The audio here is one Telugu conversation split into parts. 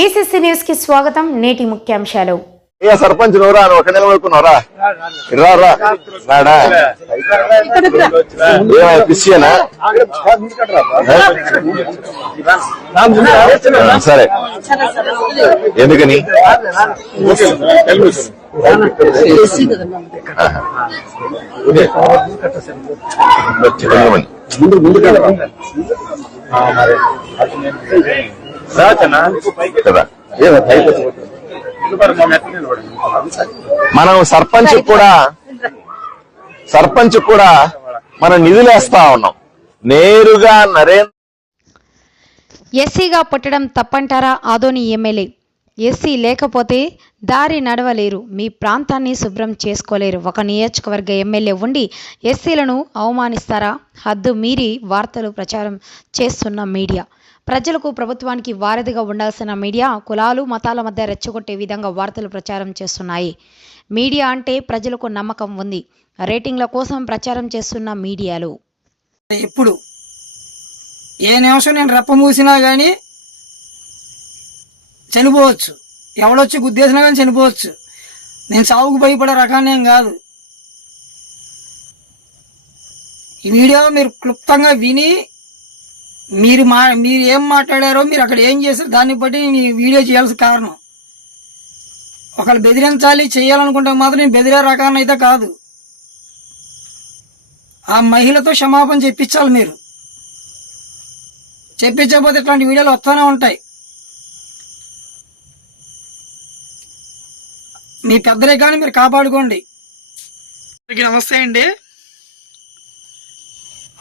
బీసీసీ న్యూస్కి స్వాగతం నేటి ముఖ్యాంశాలు. ఏ సర్పంచ్ నువ్వురా ఒక నెల వరకున్నారా రా రా. రాడా? సరే. ఎందుకని? ముందు కదా మనం సర్పంచ్ కూడా సర్పంచ్ కూడా మనం నిధులేస్తా ఉన్నాం. నేరుగా నరేంద్ర ఎస్సీగా పుట్టడం తప్పంటారా ఆదోని ఎమ్మెల్యే? ఎస్సీ లేకపోతే దారి నడవలేరు. మీ ప్రాంతాన్ని శుభ్రం చేసుకోలేరు. ఒక నియోజకవర్గ ఎమ్మెల్యే ఉండి ఎస్సీలను అవమానిస్తారా? హద్దు మీరి వార్తలు ప్రచారం చేస్తున్న మీడియా. ప్రజలకు ప్రభుత్వానికి వారధిగా ఉండాల్సిన మీడియా కులాలు మతాల మధ్య రెచ్చగొట్టే విధంగా వార్తలు ప్రచారం చేస్తున్నాయి. మీడియా అంటే ప్రజలకు నమ్మకం ఉంది. రేటింగ్ల కోసం ప్రచారం చేస్తున్న మీడియాలు. ఎప్పుడు? ఏ నిమిషం నేను రెప్పమూసినా కానీ చనిపోవచ్చు. ఎవడొచ్చి గుద్దేసినా కానీ చనిపోవచ్చు. నేను సావుకు భయపడే రకానేం కాదు. ఈ వీడియో మీరు క్లుప్తంగా విని మీరు మా మీరు ఏం మాట్లాడారో మీరు అక్కడ ఏం చేశారు దాన్ని బట్టి నేను వీడియో చేయాల్సిన కారణం. ఒకళ్ళు బెదిరించాలి చేయాలనుకుంటే మాత్రం నేను బెదిరే రకాన్ని అయితే కాదు. ఆ మహిళతో క్షమాపణ చెప్పించాలి మీరు. చెప్పించకపోతే ఇట్లాంటి వీడియోలు వస్తూనే ఉంటాయి. మీ పెద్దరికాన్ని మీరు కాపాడుకోండి. నమస్తే అండి.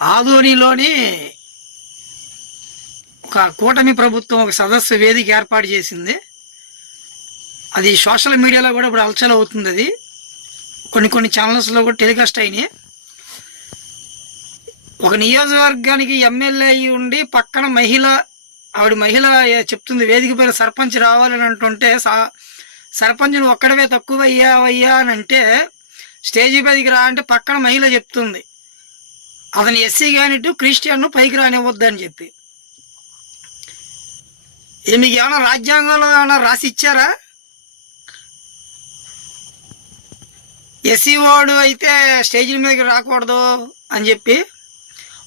ఆదోనిలోని ఒక కూటమి ప్రభుత్వం ఒక సదస్సు వేదిక ఏర్పాటు చేసింది. అది సోషల్ మీడియాలో కూడా ఇప్పుడు అలచల్ అవుతుంది అది. కొన్ని కొన్ని ఛానల్స్లో కూడా టెలికాస్ట్ అయినాయి. ఒక నియోజకవర్గానికి ఎమ్మెల్యే అయి ఉండి పక్కన మహిళ ఆవిడ మహిళ చెప్తుంది వేదిక పైన సర్పంచ్ రావాలని అంటుంటే సా- సర్పంచ్ను నువ్వు ఒక్కడవే తక్కువ అయ్యావయ్యా అని అంటే స్టేజీ పైకి రా అంటే పక్కన మహిళ చెప్తుంది. అతను ఎస్సీ కానిట్టు క్రిస్టియన్ను పైకి రానివ్వద్దు అని చెప్పి. మీకు ఏమైనా రాజ్యాంగంలో ఏమైనా రాసి ఇచ్చారా? ఎస్సీ వాడు అయితే స్టేజీల మీదకి రాకూడదు అని చెప్పి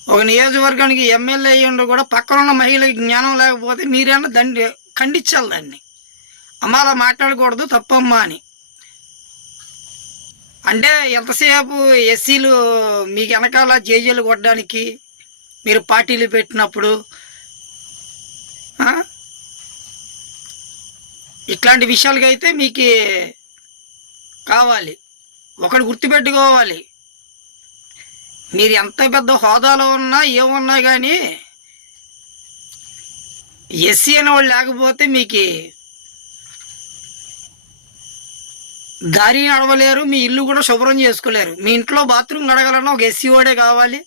ఒక నియోజకవర్గానికి ఎమ్మెల్యే అయ్యిండు కూడా పక్కన ఉన్న మహిళకి జ్ఞానం లేకపోతే మీరైనా దాన్ని ఖండించాలి దాన్ని. అమ్మ అలా మాట్లాడకూడదు తప్పమ్మా అని. అంటే ఎంతసేపు ఎస్సీలు మీకు వెనకాల జేజీలు కొట్టడానికి మీరు పార్టీలు పెట్టినప్పుడు ఆ? ఇట్లాంటి విషయాలకి అయితే మీకు కావాలి. ఒకటి గుర్తుపెట్టుకోవాలి. మీరు ఎంత పెద్ద హోదాలో ఉన్నా ఏమున్నా కానీ ఎస్సీ అనే వాళ్ళు లేకపోతే మీకు దారి నడవలేరు మీ ఇల్లు కూడా శుభ్రం చేసుకోలేరు. మీ ఇంట్లో బాత్రూమ్ కడగాలన్నా ఒక ఎస్సీ ఓడే కావాలి.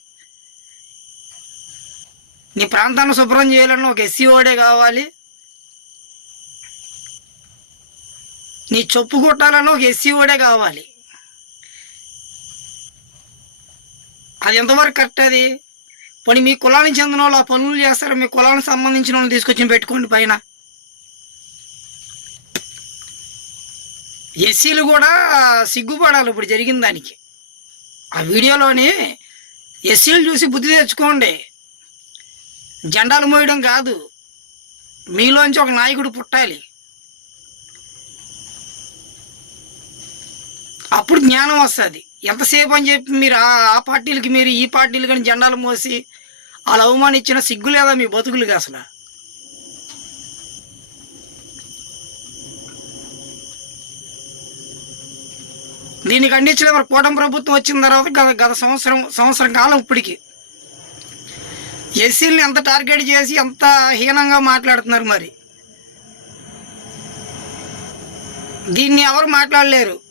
నీ ప్రాంతాన్ని శుభ్రం చేయాలన్నా ఒక ఎస్సీ ఓడే కావాలి. నీ చొప్పు కొట్టాలన్నా ఒక ఎస్సీ ఓడే కావాలి. అది ఎంతవరకు కరెక్ట్ అది? పోనీ మీ కులానికి చెందిన వాళ్ళు ఆ పనులు చేస్తారు మీ కులానికి సంబంధించిన వాళ్ళు తీసుకొచ్చి పెట్టుకోండి పైన. ఎస్సీలు కూడా సిగ్గుపడాలి ఇప్పుడు జరిగిన దానికి. ఆ వీడియోలోని ఎస్సీలు చూసి బుద్ధి తెచ్చుకోండి. జెండాలు మోయడం కాదు. మీలోంచి ఒక నాయకుడు పుట్టాలి. అప్పుడు జ్ఞానం వస్తుంది. ఎంతసేపు అని చెప్పి మీరు ఆ పార్టీలకి మీరు ఈ పార్టీలు కానీ జెండాలు మోసి వాళ్ళు అవమానించిన సిగ్గు లేదా మీ బతుకులకి అసలు? దీనికి ఖండించలే మరి కూటమి ప్రభుత్వం వచ్చిన తర్వాత గత గత సంవత్సరం సంవత్సరం కాలం ఇప్పటికి. ఎస్సీలను ఎంత టార్గెట్ చేసి ఎంత హీనంగా మాట్లాడుతున్నారు మరి? దీన్ని ఎవరు మాట్లాడలేరు.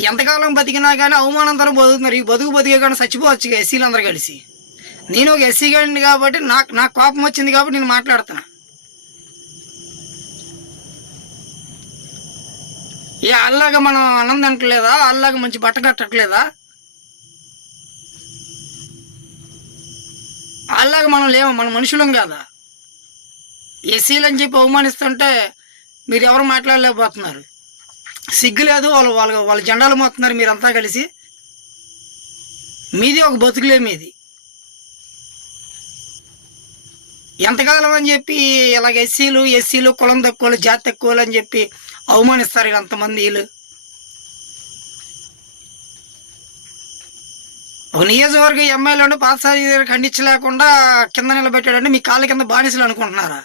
ఎంతకాలం బతికినా కానీ అవమానంతో బతుకుతున్నారు. ఈ బతుకు బతికే కానీ చచ్చిపోవచ్చు ఎస్సీలు అందరూ కలిసి. నేను ఒక ఎస్సీ గడిని కాబట్టి నాకు నాకు కోపం వచ్చింది కాబట్టి నేను మాట్లాడుతున్నా. ఏ అల్లాగా మనం అన్నం అంటలేదా అల్లాగా మంచి బట్ట కట్టట్లేదా? అల్లాగా మనం లేము మన మనుషులం కాదా? ఎస్సీలు అని చెప్పి అవమానిస్తుంటే మీరు ఎవరు మాట్లాడలేకపోతున్నారు? సిగ్గు లేదు వాళ్ళు వాళ్ళ వాళ్ళ జెండాలు మోస్తున్నారు మీరంతా కలిసి. మీది ఒక బతుకులే మీది. ఎంతకాలం అని చెప్పి ఇలాగ ఎస్సీలు ఎస్సీలు కులం తక్కువలు జాతి తక్కువలు అని చెప్పి అవమానిస్తారు ఇలా అంతమంది వీళ్ళు. ఒక నియోజకవర్గ ఎమ్మెల్యేను పాతసారి దగ్గర ఖండించలేకుండా కింద నిలబెట్టాడంటే మీ కాళ్ళ కింద బానిసలు అనుకుంటున్నారా?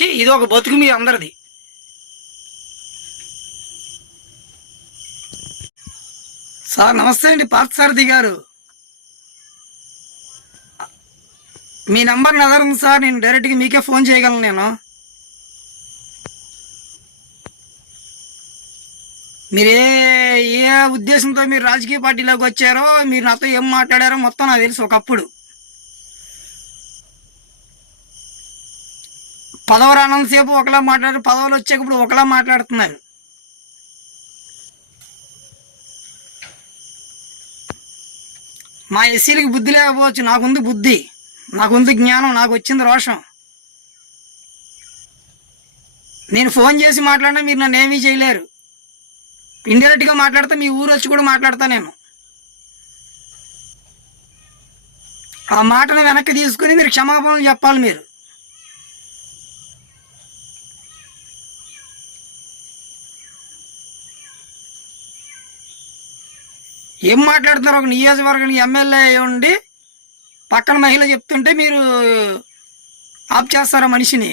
ఛీ, ఇది ఒక బతుకు మీ అందరిది. సార్ నమస్తే అండి పార్థసారథి గారు. మీ నంబర్ నా దగ్గర ఉంది సార్ నేను డైరెక్ట్గా మీకే ఫోన్ చేయగలను నేను. మీరే ఏ ఏ ఉద్దేశంతో మీరు రాజకీయ పార్టీలోకి వచ్చారో మీరు నాతో ఏం మాట్లాడారో మొత్తం నాకు తెలుసు ఒకప్పుడు. పదవి రానంతసేపు ఒకలా మాట్లాడారు పదవులు వచ్చేటప్పుడు ఒకలా మాట్లాడుతున్నారు. మా ఎస్సీలకి బుద్ధి లేకపోవచ్చు నాకుంది బుద్ధి నాకుంది జ్ఞానం నాకు వచ్చింది రోషం. నేను ఫోన్ చేసి మాట్లాడినా మీరు నన్ను ఏమీ చేయలేరు. ఇండైరెక్ట్గా మాట్లాడితే మీ ఊరు వచ్చి కూడా మాట్లాడతా నేను. ఆ మాటను వెనక్కి తీసుకుని మీరు క్షమాపణలు చెప్పాలి మీరు. ఏం మాట్లాడుతున్నారు? ఒక నియోజకవర్గం ఎమ్మెల్యే ఉండి పక్కన మహిళ చెప్తుంటే మీరు ఆప్ చేస్తారా మనిషిని?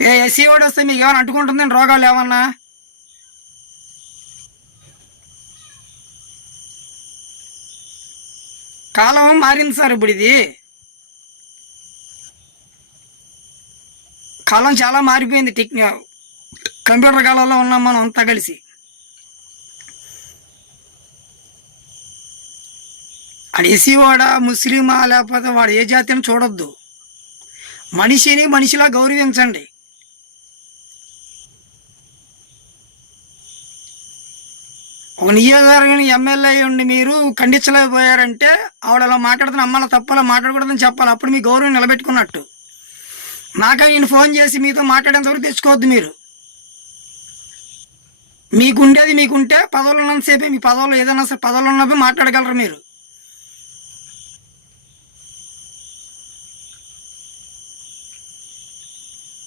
ఏ ఎస్సీ వాడు వస్తే మీకు ఏమైనా అంటుకుంటుందండి? రోగాలు ఏమన్నా? కాలం మారింది సార్ ఇప్పుడు ఇది. కాలం చాలా మారిపోయింది టెక్ కంప్యూటర్ కాలంలో ఉన్నాం మనం అంతా కలిసి. వాడు ఎస్సీ ముస్లిమా లేకపోతే వాడు ఏ జాతిని చూడొద్దు. మనిషిని మనిషిలా గౌరవించండి. ఒక నియోజకవర్గం ఎమ్మెల్యే ఉండి మీరు ఖండించలేకపోయారంటే ఆవిడ అలా మాట్లాడుతున్న అమ్మాల తప్పలా మాట్లాడకూడదని చెప్పాలి. అప్పుడు మీ గౌరవం నిలబెట్టుకున్నట్టు. నాకే నేను ఫోన్ చేసి మీతో మాట్లాడేంతవరకు తెచ్చుకోవద్దు మీరు. మీకుండేది మీకుంటే పదవులు ఉన్నంతసేపే మీ పదవులు ఏదైనా సరే పదవులు ఉన్నప్పుడు మాట్లాడగలరు మీరు.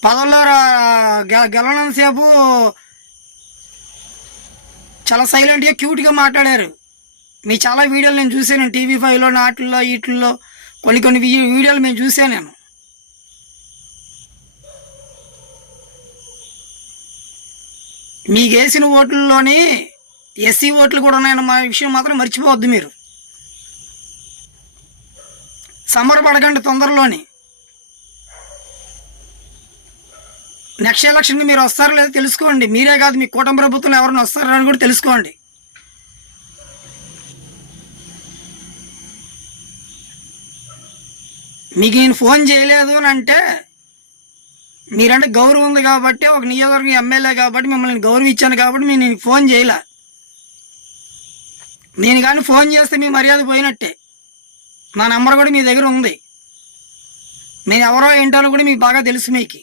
పదవుల్లో రా- గె చాలా సైలెంట్గా క్యూట్గా మాట్లాడారు. మీ చాలా వీడియోలు నేను చూశాను. టీవీ ఫైవ్లో నాటిల్లో వీటిల్లో కొన్ని కొన్ని వీడియోలు మేము చూశాను నేను. మీకు వేసిన ఓట్లలోని ఎస్సీ ఓట్లు కూడా ఉన్నాయన్న మా విషయం మాత్రం మర్చిపోవద్దు మీరు. సంబరపడకండి తొందరలోని. నెక్స్ట్ ఎలక్షన్కి మీరు వస్తారో లేదో తెలుసుకోండి. మీరే కాదు మీ కూటమి ప్రభుత్వం ఎవరైనా వస్తారో అని కూడా తెలుసుకోండి. మీకు నేను ఫోన్ చేయలేదు అని అంటే మీరంటే గౌరవం ఉంది కాబట్టి ఒక నియోజకవర్గం ఎమ్మెల్యే కాబట్టి మిమ్మల్ని గౌరవించాను కాబట్టి మీరు నేను ఫోన్ చేయలే. నేను కానీ ఫోన్ చేస్తే మీ మర్యాద పోయినట్టే. నా నెంబర్ కూడా మీ దగ్గర ఉంది. నేను ఎవరో ఏంటో కూడా మీకు బాగా తెలుసు మీకు.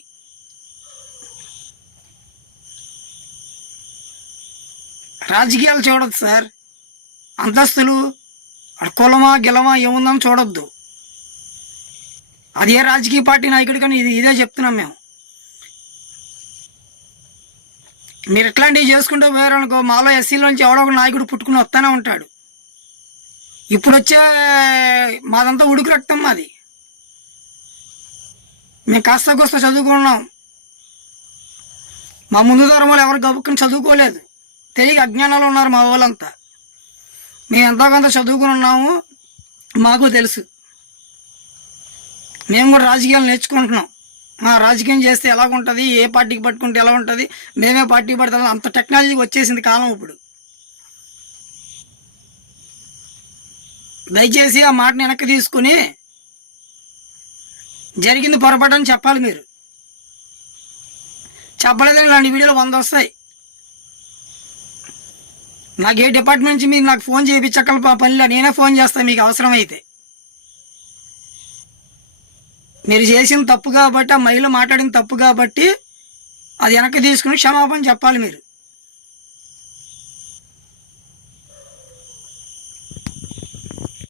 రాజకీయాలు చూడొద్దు సార్. అంతస్తులు కులమా గిలమా ఏముందని చూడొద్దు. అది ఏ రాజకీయ పార్టీ నాయకుడు కానీ ఇది ఇదే చెప్తున్నాం మేము. మీరు ఇట్లాంటివి చేసుకుంటూ పోయారనుకో మాలో ఎస్సీలోంచి ఎవడో ఒక నాయకుడు పుట్టుకుని వస్తానే ఉంటాడు. ఇప్పుడు వచ్చే మాదంతా ఉడుకు రక్తం మాది. మేము కాస్త కోస్త చదువుకున్నాం. మా ముందు తరం వాళ్ళు ఎవరు గబుక్కుని చదువుకోలేదు. తెలియక అజ్ఞానంలో ఉన్నారు మా వాళ్ళంతా. మేము ఎంతో కొంత చదువుకుని ఉన్నాము మాకు తెలుసు. మేము కూడా రాజకీయాలు నేర్చుకుంటున్నాం. మా రాజకీయం చేస్తే ఎలా ఉంటుంది ఏ పార్టీకి పట్టుకుంటే ఎలా ఉంటుంది మేమే పార్టీ పడతాం. అంత టెక్నాలజీ వచ్చేసింది కాలం ఇప్పుడు. దయచేసి ఆ మాటని వెనక్కి తీసుకుని జరిగింది పొరపాటు అని చెప్పాలి మీరు. చెప్పలేదని ఇలాంటి వీడియోలు వంద వస్తాయి. నాకు ఏ డిపార్ట్మెంట్ నుంచి మీరు నాకు ఫోన్ చేయించక్కల పనిలో. నేనే ఫోన్ చేస్తాను మీకు అవసరమైతే. మీరు చేసిన తప్పు కాబట్టి ఆ మహిళ మాట్లాడిన తప్పు కాబట్టి అది వెనక్కి తీసుకుని క్షమాపణ చెప్పాలి మీరు.